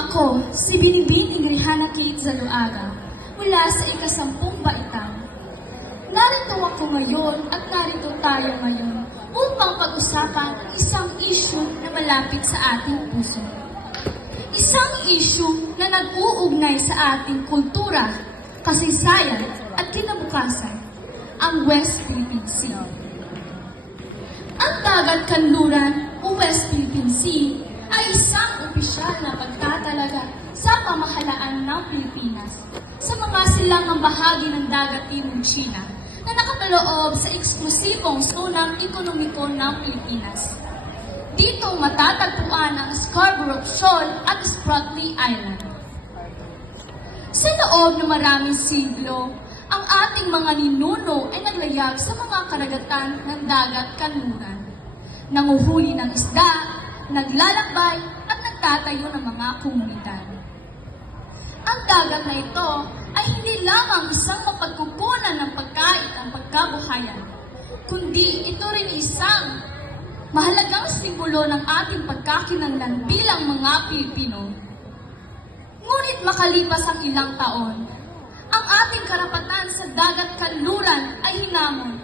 Ako, si Binibining Rihanna Kate Zaloaga, mula sa ika-10 baitang. Narito ako ngayon at narito tayo ngayon upang pag-usapan ang isang issue na malapit sa ating puso. Isang issue na nag-uugnay sa ating kultura, kasaysayan at kinabukasan, ang West Philippine Sea. Ang dagat kanluran o West Philippine Sea ay isang opisyal na pagtatalaga sa pamahalaan ng Pilipinas sa mga silangang bahagi ng dagat timog China na nakapaloob sa eksklusibong zonang ekonomiko ng Pilipinas. Dito matatagpuan ang Scarborough Shoal at Spratly Island. Sa loob ng maraming siglo, ang ating mga ninuno ay naglayag sa mga karagatan ng dagat kanluran. Nanguhuli ng isda, naglalakbay at nagtatayo ng mga komunidad. Ang dagat na ito ay hindi lamang isang mapagkukunan ng pagkain ang pagkabuhayan, kundi ito rin isang mahalagang simbolo ng ating pagkakinanglan bilang mga Pilipino. Ngunit makalipas ang ilang taon, ang ating karapatan sa dagat kanluran ay hinamon.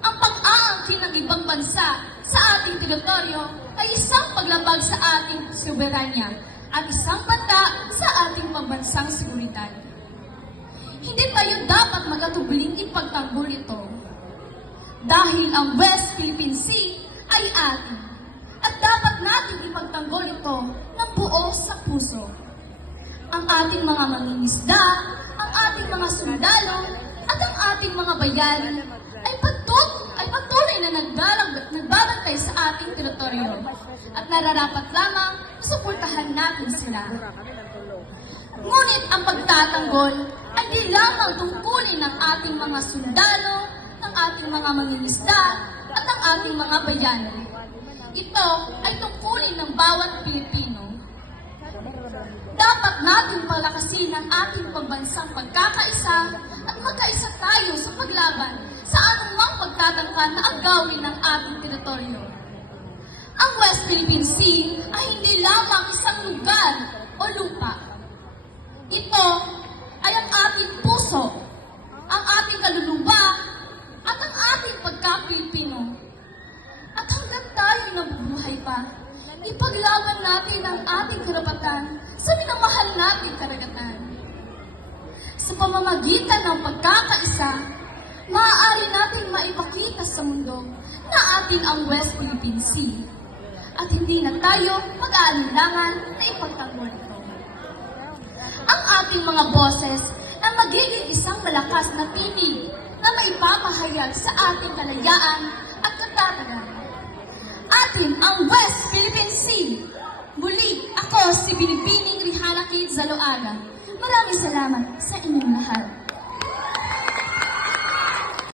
Ang pag-aangkin ng ibang bansa sa ating teritoryo ay isang paglabag sa ating soberanya at isang banta sa ating pambansang seguridad. Hindi tayo dapat magatubling ipagtanggol ito. Dahil ang West Philippine Sea ay atin at dapat natin ipagtanggol ito ng buo sa puso. Ang ating mga mangingisda, ang ating mga sundalo, at ang ating mga bayani ay patuloy na nagbabantay sa ating teritoryo at nararapat lamang suportahan natin sila. Ngunit ang pagtatanggol ay di lamang tungkulin ng ating mga sundalo, ng ating mga mangingisda, at ang ating mga bayani. Ito ay tungkulin ng bawat Pilipino. Dapat natin palakasin ang ating pambansang pagkakaisa at magkaisa tayo sa paglaban sa anumang pagtatangka na agawin ng ating teritoryo. Ang West Philippine Sea ay hindi lamang isang lugar o lupa. Ito ay ang ating puso, ang ating kaluluwa, at ang ating pagka-Pilipino. At hanggang tayo nabubuhay pa, ipaglaban natin ang ating karapatan sa minamahal nating karagatan. Sa pamamagitan ng pagkakaisa, maaari nating maipakita sa mundo na atin ang West Philippine Sea at hindi na tayo mag-aalinlangan na ipagtanggol ito. Ang ating mga boses ay magiging isang malakas na tinig na maipapahayag sa ating kalayaan at katatagan. Atin ang West Philippine Sea. Muli, ako si Binibining Rihanna Kate Zaloaga. Maraming salamat sa inyong lahat.